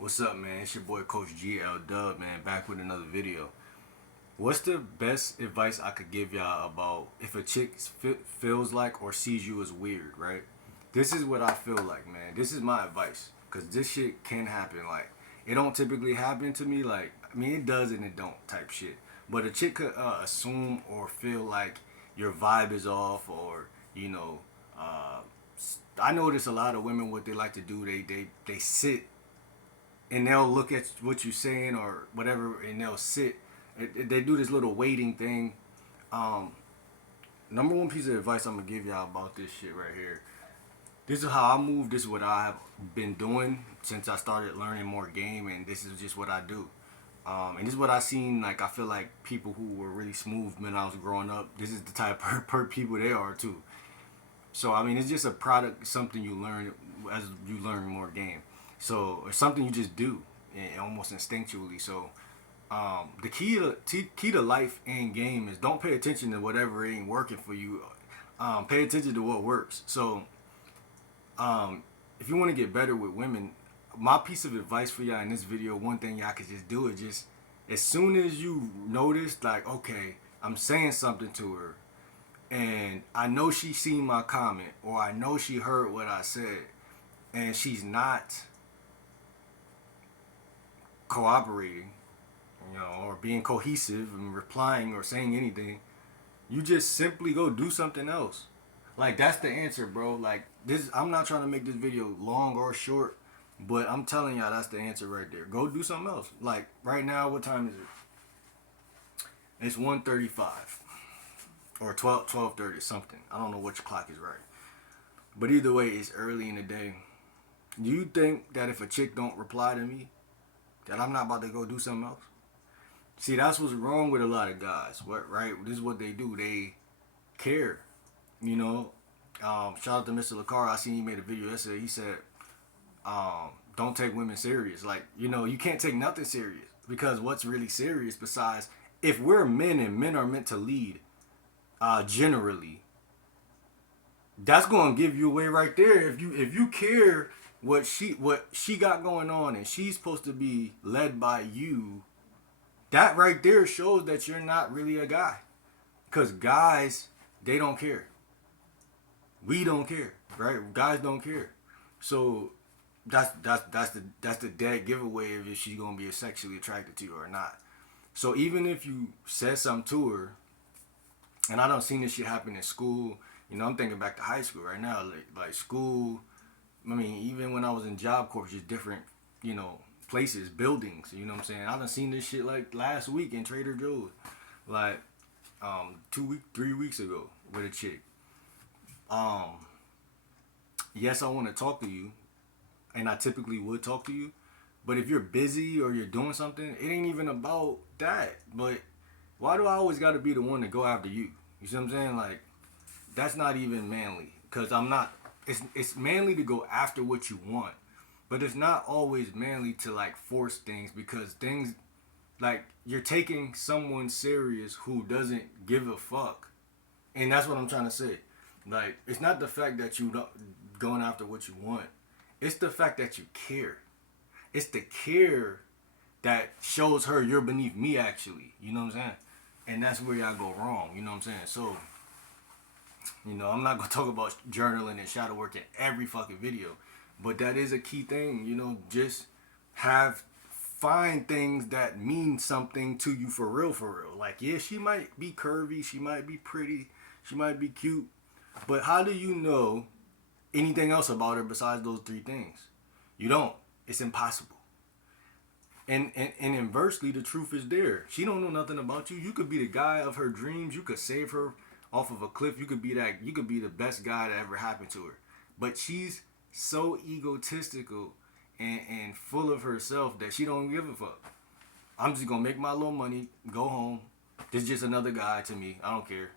What's up, man? It's your boy Coach GL Dub, man, back with another video. What's the best advice I could give y'all about if a chick feels like or sees you as weird, right? This is what I feel like, man. This is my advice, cause this shit can happen. Like, it don't typically happen to me. Like, I mean, it does and it don't type shit. But a chick could assume or feel like your vibe is off, or you know, uh, I notice a lot of women what they like to do. They sit and they'll look at what you're saying or whatever, and they'll sit. They do this little waiting thing. Um, Number one piece of advice I'm gonna give y'all about this shit right here. This is how I move. This is what I have been doing since I started learning more game, and this is just what I do. And this is what I seen. Like, I feel like people who were really smooth when I was growing up. This is the type of people they are too. So I mean, it's just a product, something you learn as you learn more game. So it's something you just do, and almost instinctually. So the key to life and game is don't pay attention to whatever ain't working for you. Pay attention to what works. So if you want to get better with women, my piece of advice for y'all in this video, one thing y'all could just do is just as soon as you notice, like, okay, I'm saying something to her, and I know she seen my comment, or I know she heard what I said, and she's not cooperating, or being cohesive and replying or saying anything, you just simply go do something else. Like, that's the answer, bro. Like, this, I'm not trying to make this video long or short, but I'm telling y'all that's the answer right there. Go do something else. Like, right now, what time is it? It's 1:35 or 12:30 something. I don't know which clock is right. But either way, it's early in the day. Do you think that if a chick don't reply to me, that I'm not about to go do something else? See, that's what's wrong with a lot of guys. What, right? This is what they do. They care. You know. Shout out to Mr. LaCar. I seen he made a video yesterday. He said, "Don't take women serious. Like, you can't take nothing serious, because what's really serious besides if we're men and men are meant to lead, generally, that's gonna give you away right there. If you care what she got going on, and she's supposed to be led by you, that right there shows that you're not really a guy. Cause guys, they don't care. We don't care, right? Guys don't care. So that's the dead giveaway of if she's gonna be sexually attracted to you or not. So even if you said something to her, and I don't seen this shit happen in school. I'm thinking back to high school right now, like school. I mean, even when I was in Job Corps, just different, places, buildings. You know what I'm saying? I done seen this shit like last week in Trader Joe's, like 3 weeks ago with a chick. Yes, I want to talk to you, and I typically would talk to you. But if you're busy or you're doing something, it ain't even about that. But why do I always got to be the one to go after you? You see what I'm saying? Like, that's not even manly. Cause I'm not. It's manly to go after what you want, but it's not always manly to like force things, because things like you're taking someone serious who doesn't give a fuck, and that's what I'm trying to say. Like, it's not the fact that you don't going after what you want. It's the fact that you care. It's the care that shows her you're beneath me, actually. You know what I'm saying? And that's where y'all go wrong. You know what I'm saying? So, I'm not gonna talk about journaling and shadow work in every fucking video, but that is a key thing. Just find things that mean something to you for real, for real. Like, yeah, she might be curvy, she might be pretty, she might be cute, but how do you know anything else about her besides those three things? You don't. It's impossible. And inversely, the truth is there. She don't know nothing about you. You could be the guy of her dreams. You could save her off of a cliff. You could be that. You could be the best guy that ever happened to her. But she's so egotistical and full of herself that she don't give a fuck. I'm just gonna make my little money, go home. This is just another guy to me. I don't care.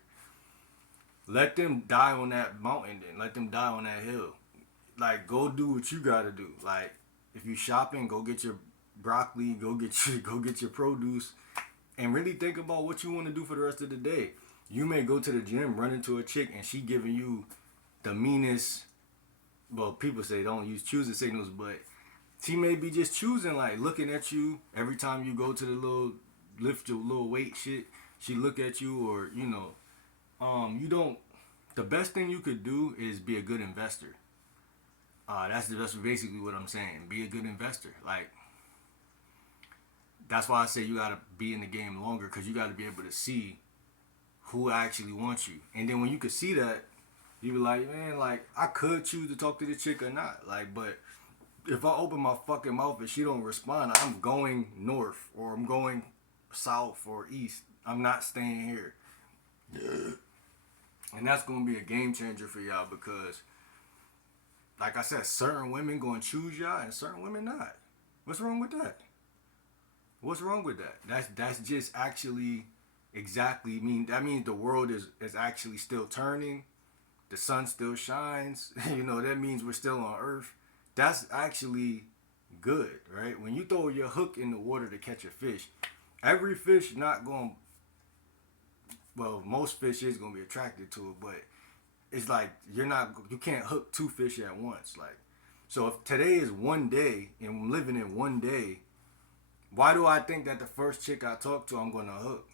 Let them die on that mountain then. Let them die on that hill. Like, go do what you gotta do. Like, if you shopping, go get your broccoli, go get your produce, and really think about what you want to do for the rest of the day. You may go to the gym, run into a chick, and she giving you the meanest, well, people say don't use choosing signals, but She may be just choosing, like, looking at you every time you go to the little lift your little weight shit. She look at you, or you don't. The best thing you could do is be a good investor. That's basically what I'm saying. Be a good investor. Like, that's why I say you gotta be in the game longer, because you gotta be able to see who actually wants you. And then when you could see that, you be like, man, like, I could choose to talk to the chick or not. Like, but if I open my fucking mouth and she don't respond, I'm going north, or I'm going south or east. I'm not staying here. And that's gonna be a game changer for y'all, because, like I said, certain women gonna choose y'all and certain women not. What's wrong with that? What's wrong with that? That's just actually exactly that means the world is actually still turning. The sun still shines. That means we're still on Earth. That's actually good, right? When you throw your hook in the water to catch a fish, every fish not going, well, most fish is going to be attracted to it, but it's like you can't hook two fish at once. Like, so if today is one day and I'm living in one day, why do I think that the first chick I talk to I'm going to hook?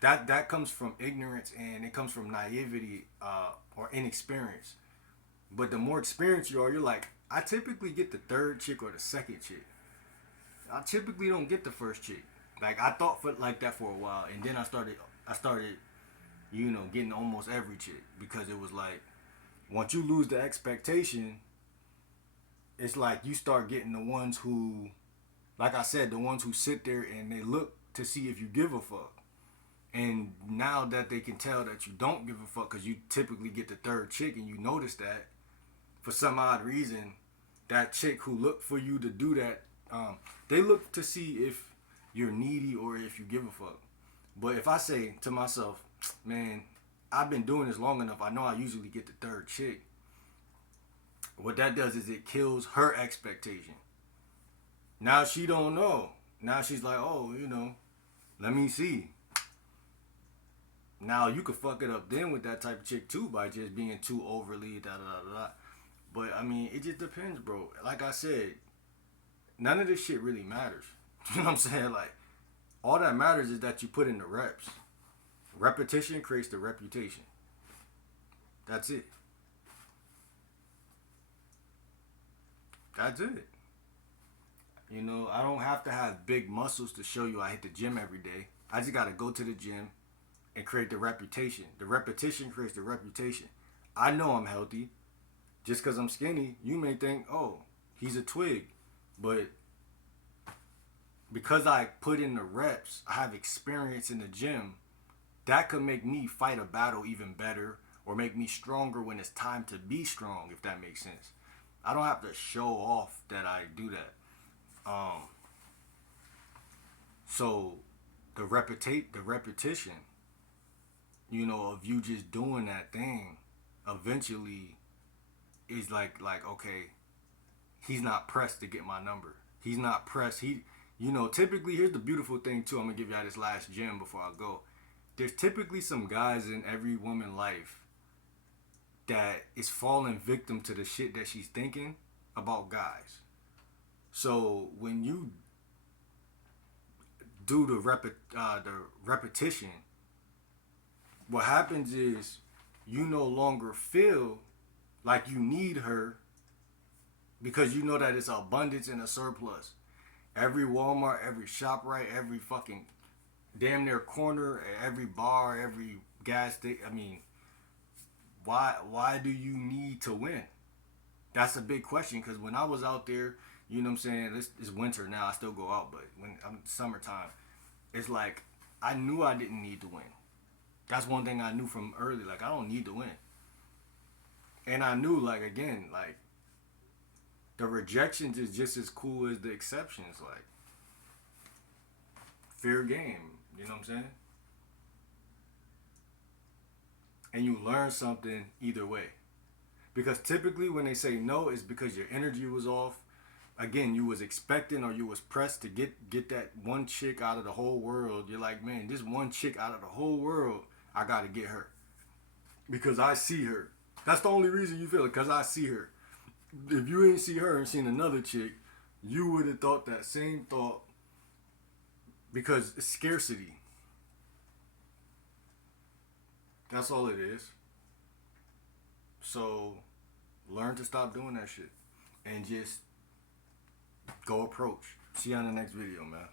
That comes from ignorance, and it comes from naivety or inexperience. But the more experienced you are, you're like, I typically get the third chick or the second chick. I typically don't get the first chick. Like, I thought like that for a while, and then I started, getting almost every chick, because it was like, once you lose the expectation, it's like you start getting the ones who, like I said, the ones who sit there and they look to see if you give a fuck. And now that they can tell that you don't give a fuck, because you typically get the third chick, and you notice that for some odd reason, that chick who looked for you to do that, they look to see if you're needy or if you give a fuck. But if I say to myself, man, I've been doing this long enough, I know I usually get the third chick. What that does is it kills her expectation. Now she don't know. Now she's like, oh, let me see. Now you could fuck it up then with that type of chick too, by just being too overly da da da da. But I mean, it just depends, bro. Like I said, none of this shit really matters. You know what I'm saying? Like, all that matters is that you put in the reps. Repetition creates the reputation. That's it. That's it. I don't have to have big muscles to show you I hit the gym every day. I just gotta go to the gym and create the reputation. The repetition creates the reputation. I know I'm healthy. Just because I'm skinny, you may think, oh, he's a twig. But because I put in the reps, I have experience in the gym, that could make me fight a battle even better, or make me stronger when it's time to be strong, if that makes sense. I don't have to show off that I do that. So the repetition, of you just doing that thing, eventually is like okay, he's not pressed to get my number. He's not pressed. Typically, here's the beautiful thing too. I'm gonna give y'all this last gem before I go. There's typically some guys in every woman's life that is falling victim to the shit that she's thinking about guys. So when you do the repetition, what happens is you no longer feel like you need her, because you know that it's abundance and a surplus. Every Walmart, every ShopRite, every fucking damn near corner, every bar, every gas station. I mean, why do you need to win? That's a big question, because when I was out there, you know what I'm saying, it's winter now, I still go out, but when I'm summertime, it's like I knew I didn't need to win. That's one thing I knew from early, like, I don't need to win. And I knew, like, again, like, the rejections is just as cool as the exceptions. Like, fair game, you know what I'm saying? And you learn something either way. Because typically when they say no, it's because your energy was off. Again, you was expecting, or you was pressed to get that one chick out of the whole world. You're like, man, this one chick out of the whole world, I got to get her. Because I see her. That's the only reason you feel it, because I see her. if you ain't see her and seen another chick, you would have thought that same thought because it's scarcity. That's all it is. So learn to stop doing that shit and just go approach. See you on the next video, man.